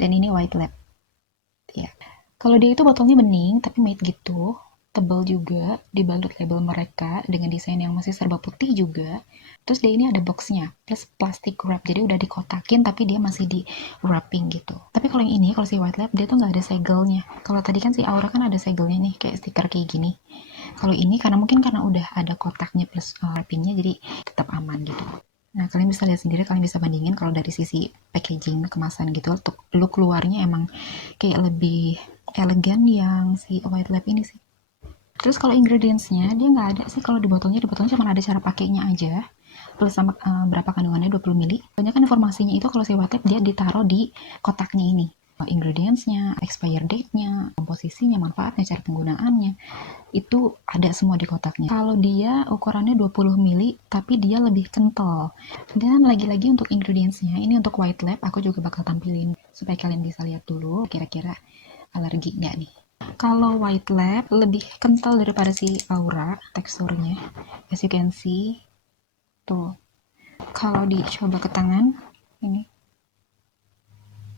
Dan ini White Lab. Ya. Kalau dia itu botolnya bening tapi matte gitu, tebal juga, dibalut label mereka dengan desain yang masih serba putih juga. Terus dia ini ada boxnya plus plastic wrap, jadi udah dikotakin tapi dia masih di wrapping gitu. Tapi kalau yang ini, kalau si White Lab dia tuh nggak ada segelnya. Kalau tadi kan si Aura kan ada segelnya nih, kayak stiker kayak gini. Kalau ini karena mungkin karena udah ada kotaknya plus wrappingnya, jadi tetap aman gitu. Nah, kalian bisa lihat sendiri, kalian bisa bandingin kalau dari sisi packaging kemasan gitu, untuk look luarnya emang kayak lebih elegan yang si White Lab ini sih. Terus kalau ingredientsnya dia nggak ada sih, kalau di botolnya cuma ada cara pakainya aja. Plus sama berapa kandungannya 20 mili. Banyak kan informasinya itu kalau si White Lab dia ditaruh di kotaknya ini. Ingredientsnya, expire date-nya, komposisinya, manfaatnya, cara penggunaannya, itu ada semua di kotaknya. Kalau dia ukurannya 20 mili tapi dia lebih kental. Dan lagi-lagi untuk ingredientsnya, ini untuk White Lab aku juga bakal tampilin supaya kalian bisa lihat dulu kira-kira alergi nggak nih. Kalau White Lab lebih kental daripada si Aura teksturnya, as you can see tuh. Kalau dicoba ke tangan ini,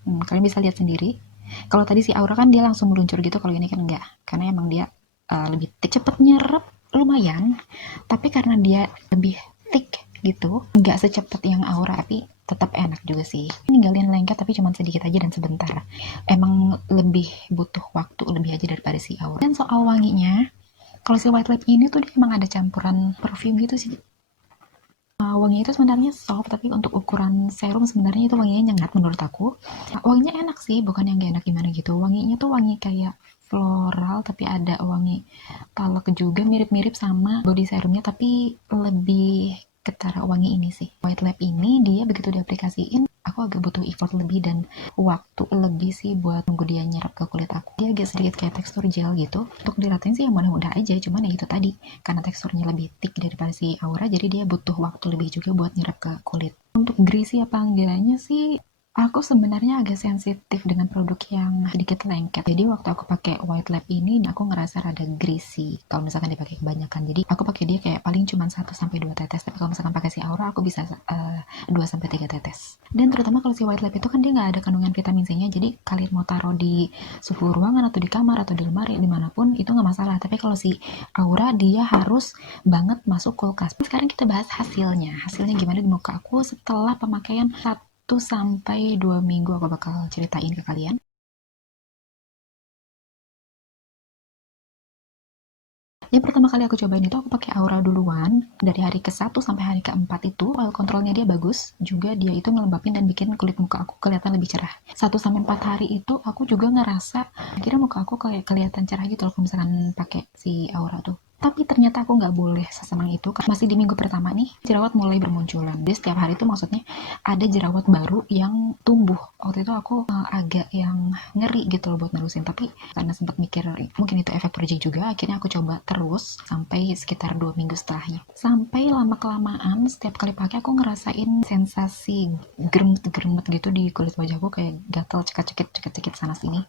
kalian bisa lihat sendiri. Kalau tadi si Aura kan dia langsung meluncur gitu, kalau ini kan enggak, karena emang dia lebih thick, cepet nyerap lumayan, tapi karena dia lebih thick gitu, nggak secepat yang Aura, tapi tetap enak juga sih. Ninggalin lengket tapi cuma sedikit aja dan sebentar. Emang lebih butuh waktu lebih aja daripada si Aura. Dan soal wanginya, kalau si White Lab ini tuh dia emang ada campuran perfume gitu sih. Wanginya itu sebenarnya soft, tapi untuk ukuran serum sebenarnya itu wanginya nyengat menurut aku. Wanginya enak sih, bukan yang gak enak gimana gitu. Wanginya tuh wangi kayak floral, tapi ada wangi palak juga, mirip-mirip sama body serumnya, tapi lebih ketara wangi ini sih. White Lab ini dia begitu diaplikasiin, aku agak butuh effort lebih dan waktu lebih sih buat nunggu dia nyerap ke kulit aku. Dia agak sedikit kayak tekstur gel gitu. Untuk diratain sih yang mudah-mudah aja, cuman ya itu tadi, karena teksturnya lebih thick daripada si Aura, jadi dia butuh waktu lebih juga buat nyerap ke kulit. Untuk greasy apa enggaknya sih, aku sebenarnya agak sensitif dengan produk yang sedikit lengket. Jadi waktu aku pakai White Lab ini, aku ngerasa rada greasy kalau misalkan dipakai kebanyakan. Jadi aku pakai dia kayak paling cuma 1 sampai 2 tetes. Tapi kalau misalkan pakai si Aura, aku bisa 2 sampai 3 tetes. Dan terutama kalau si White Lab itu kan dia nggak ada kandungan vitamin C-nya. Jadi kalian mau taruh di suhu ruangan atau di kamar atau di lemari dimanapun itu nggak masalah. Tapi kalau si Aura dia harus banget masuk kulkas. Sekarang kita bahas hasilnya. Hasilnya gimana di muka aku setelah pemakaian 1 sampai 2 minggu, aku bakal ceritain ke kalian. Yang pertama kali aku cobain itu aku pakai Aura duluan. Dari hari ke-1 sampai hari ke-4 itu oil controlnya dia bagus. Juga dia itu ngelembapin dan bikin kulit muka aku kelihatan lebih cerah. 1 sampai 4 hari itu aku juga ngerasa akhirnya muka aku kayak kelihatan cerah gitu loh kalau misalkan pakai si Aura tuh. Tapi ternyata aku nggak boleh sesenang itu. Masih di minggu pertama nih, jerawat mulai bermunculan. Jadi setiap hari itu maksudnya ada jerawat baru yang tumbuh. Waktu itu aku agak yang ngeri gitu loh buat nerusin. Tapi karena sempat mikir mungkin itu efek project juga, akhirnya aku coba terus sampai sekitar 2 minggu setelahnya. Sampai lama-kelamaan setiap kali pakai aku ngerasain sensasi geremet-geremet gitu di kulit wajahku, kayak gatal, cekit-cekit sana sini.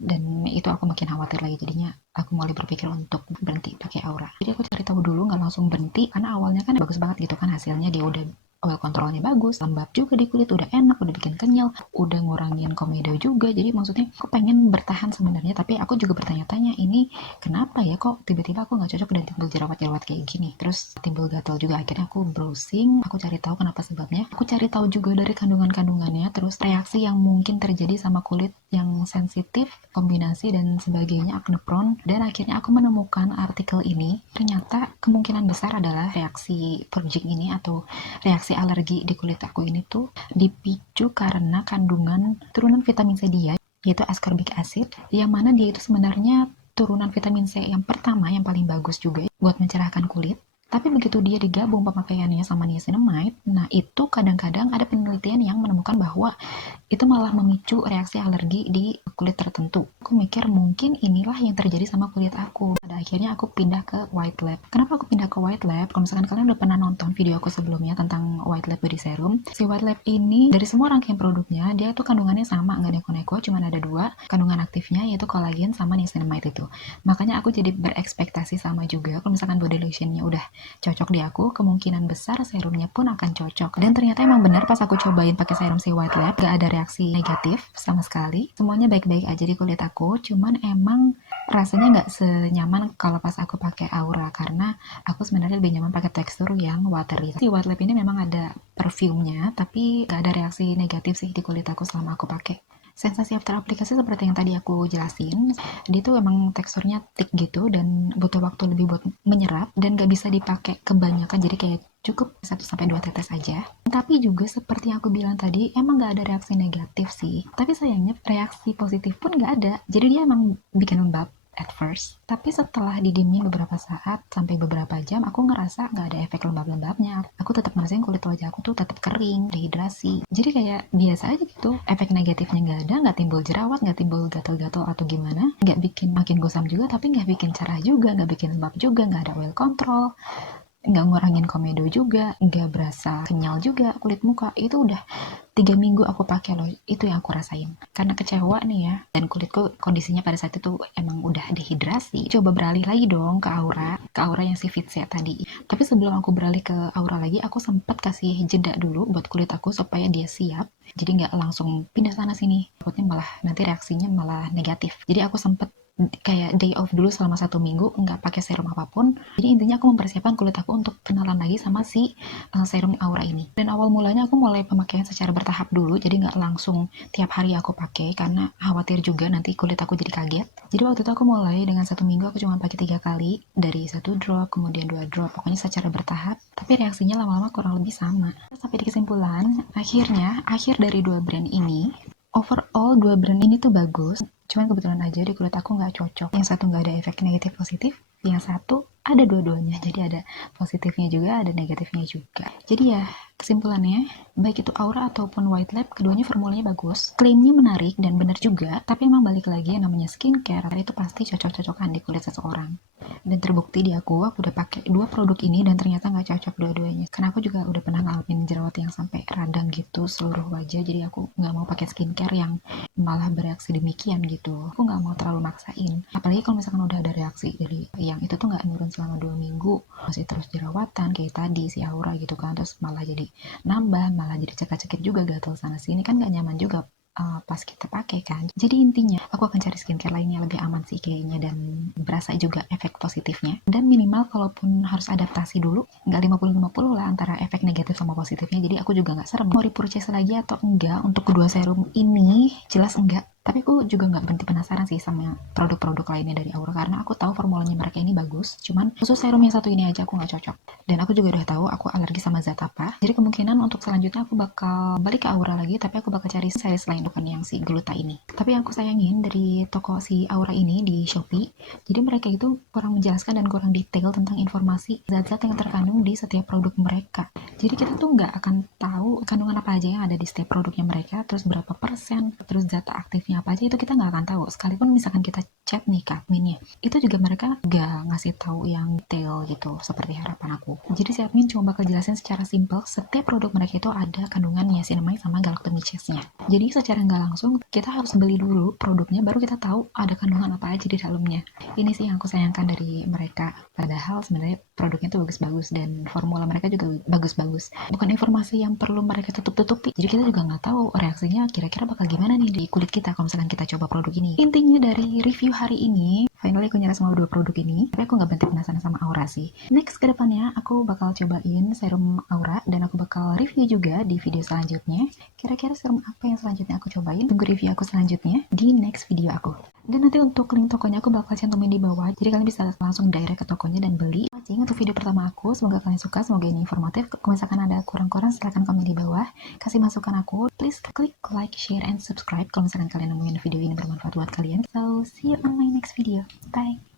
Dan itu aku makin khawatir lagi, jadinya aku mulai berpikir untuk berhenti pakai Aura. Jadi aku cari tahu dulu, nggak langsung berhenti, karena awalnya kan bagus banget gitu kan hasilnya, dia udah oil kontrolnya bagus, lembab juga di kulit, udah enak, udah bikin kenyal, udah ngurangin komedo juga. Jadi maksudnya aku pengen bertahan sebenarnya, tapi aku juga bertanya-tanya, ini kenapa ya kok tiba-tiba aku nggak cocok dan timbul jerawat-jerawat kayak gini, terus timbul gatal juga. Akhirnya aku browsing, aku cari tahu kenapa sebabnya, aku cari tahu juga dari kandungan-kandungannya, terus reaksi yang mungkin terjadi sama kulit yang sensitif, kombinasi dan sebagainya, acne prone. Dan akhirnya aku menemukan artikel ini, ternyata kemungkinan besar adalah reaksi purging ini atau reaksi alergi di kulit aku ini tuh dipicu karena kandungan turunan vitamin C dia, yaitu ascorbic acid, yang mana dia itu sebenarnya turunan vitamin C yang pertama yang paling bagus juga buat mencerahkan kulit. Tapi begitu dia digabung pemakaiannya sama niacinamide, nah itu kadang-kadang ada penelitian yang menemukan bahwa itu malah memicu reaksi alergi di kulit tertentu. Aku mikir mungkin inilah yang terjadi sama kulit aku. Pada akhirnya aku pindah ke White Lab. Kenapa aku pindah ke White Lab? Kalau misalkan kalian udah pernah nonton video aku sebelumnya tentang White Lab Body Serum, si White Lab ini dari semua rangkaian produknya, dia tuh kandungannya sama, nggak neko-neko, cuma ada 2 kandungan aktifnya, yaitu kolagen sama niacinamide itu. Makanya aku jadi berekspektasi sama juga kalau misalkan body lotionnya udah cocok di aku, kemungkinan besar serumnya pun akan cocok. Dan ternyata emang benar pas aku cobain pakai serum si White Lab, gak ada reaksi negatif sama sekali. Semuanya baik-baik aja di kulit aku, cuman emang rasanya gak senyaman kalau pas aku pakai Aura, karena aku sebenarnya lebih nyaman pakai tekstur yang watery. Si White Lab ini memang ada perfumnya, tapi gak ada reaksi negatif sih di kulit aku selama aku pakai. Sensasi after aplikasi seperti yang tadi aku jelasin, dia tuh emang teksturnya thick gitu dan butuh waktu lebih buat menyerap dan gak bisa dipakai kebanyakan, jadi kayak cukup 1-2 tetes aja. Tapi juga seperti yang aku bilang tadi, emang gak ada reaksi negatif sih. Tapi sayangnya reaksi positif pun gak ada. Jadi dia emang bikin lembab at first, tapi setelah didiemin beberapa saat sampai beberapa jam, aku ngerasa nggak ada efek lembab-lembabnya. Aku tetap ngerasain kulit wajah aku tuh tetap kering, dehidrasi. Jadi kayak biasa aja gitu. Efek negatifnya nggak ada, nggak timbul jerawat, nggak timbul gatal-gatal atau gimana, nggak bikin makin gosam juga, tapi nggak bikin cerah juga, nggak bikin lembab juga, nggak ada oil control, nggak ngurangin komedo juga, nggak berasa kenyal juga kulit muka. Itu udah 3 minggu aku pakai loh, itu yang aku rasain. Karena kecewa nih ya, dan kulitku kondisinya pada saat itu emang udah dehidrasi. Coba beralih lagi dong ke Aura yang si Fitset tadi. Tapi sebelum aku beralih ke Aura lagi, aku sempat kasih jeda dulu buat kulit aku supaya dia siap. Jadi nggak langsung pindah sana sini. Takutnya malah nanti reaksinya malah negatif. Jadi aku sempat kayak day off dulu selama 1 minggu, nggak pakai serum apapun. Jadi intinya aku mempersiapkan kulit aku untuk kenalan lagi sama si serum Aura ini. Dan awal mulanya aku mulai pemakaian secara bertahap dulu, jadi nggak langsung tiap hari aku pakai karena khawatir juga nanti kulit aku jadi kaget. Jadi waktu itu aku mulai dengan 1 minggu aku cuma pakai 3 kali, dari 1 drop kemudian 2 drop, pokoknya secara bertahap. Tapi reaksinya lama-lama kurang lebih sama. Sampai di kesimpulan, akhirnya akhir dari 2 brand ini, overall 2 brand ini tuh bagus. Cuman kebetulan aja di kulit aku nggak cocok. Yang satu nggak ada efek negatif positif, yang satu ada dua-duanya. Jadi ada positifnya juga, ada negatifnya juga. Jadi ya, kesimpulannya, baik itu Aura ataupun White Lab, keduanya formulanya bagus. Klaimnya menarik dan benar juga, tapi emang balik lagi yang namanya skincare, itu pasti cocok-cocokan di kulit seseorang. Dan terbukti di aku udah pakai 2 produk ini dan ternyata nggak cocok dua-duanya. Karena aku juga udah pernah ngalamin jerawat yang sampai radang gitu seluruh wajah, jadi aku nggak mau pakai skincare yang malah bereaksi demikian gitu. Aku nggak mau terlalu maksain, apalagi kalau misalkan udah ada reaksi dari yang itu tuh nggak nurun selama 2 minggu, masih terus jerawatan kayak tadi si Aura gitu kan, terus malah jadi nambah, malah jadi cekak-cekik juga, gatal sana sini, kan nggak nyaman juga pas kita pakai kan. Jadi intinya aku akan cari skincare lainnya lebih aman sih kayaknya dan berasa juga efek positifnya. Dan minimal kalaupun harus adaptasi dulu, nggak 50-50 lah antara efek negatif sama positifnya. Jadi aku juga nggak serem mau repurchase lagi atau enggak untuk kedua serum ini, jelas enggak. Tapi aku juga nggak berhenti penasaran sih sama produk-produk lainnya dari Aura, karena aku tahu formulanya mereka ini bagus. Cuman khusus serum yang satu ini aja aku nggak cocok. Dan aku juga udah tahu aku alergi sama zat apa. Jadi kemungkinan untuk selanjutnya aku bakal balik ke Aura lagi, tapi aku bakal cari series lain bukan yang si Gluta ini. Tapi yang aku sayangin dari toko si Aura ini di Shopee, jadi mereka itu kurang menjelaskan dan kurang detail tentang informasi zat-zat yang terkandung di setiap produk mereka. Jadi kita tuh nggak akan tahu kandungan apa aja yang ada di setiap produknya mereka, terus berapa persen, terus zat aktifnya apa aja, itu kita nggak akan tahu. Sekalipun misalkan kita chat nih ke adminnya, itu juga mereka nggak ngasih tahu yang detail gitu seperti harapan aku. Jadi si admin cuma bakal jelasin secara simpel setiap produk mereka itu ada kandungan niacinamide sama galactomycesnya. Jadi secara nggak langsung kita harus beli dulu produknya, baru kita tahu ada kandungan apa aja di dalamnya. Ini sih yang aku sayangkan dari mereka. Padahal sebenarnya produknya tuh bagus-bagus dan formula mereka juga bagus-bagus. Bukan informasi yang perlu mereka tutup-tutupi. Jadi kita juga nggak tahu reaksinya kira-kira bakal gimana nih di kulit kita kalau misalkan kita coba produk ini. Intinya dari review hari ini, finally aku nyerah sama 2 produk ini, tapi aku nggak berhenti penasaran sama Aura sih. Next kedepannya aku bakal cobain serum Aura dan aku bakal review juga di video selanjutnya. Kira-kira serum apa yang selanjutnya aku cobain? Tunggu review aku selanjutnya di next video aku. Dan nanti untuk link tokonya aku bakal cantumin di bawah, jadi kalian bisa langsung direct ke tokonya dan beli. Untuk video pertama aku, semoga kalian suka, semoga ini informatif. Kalau misalkan ada kurang-kurang silahkan komen di bawah, kasih masukan aku. Please klik like, share, and subscribe kalau misalkan kalian nemuin video ini bermanfaat buat kalian. So see you on my next video. Bye.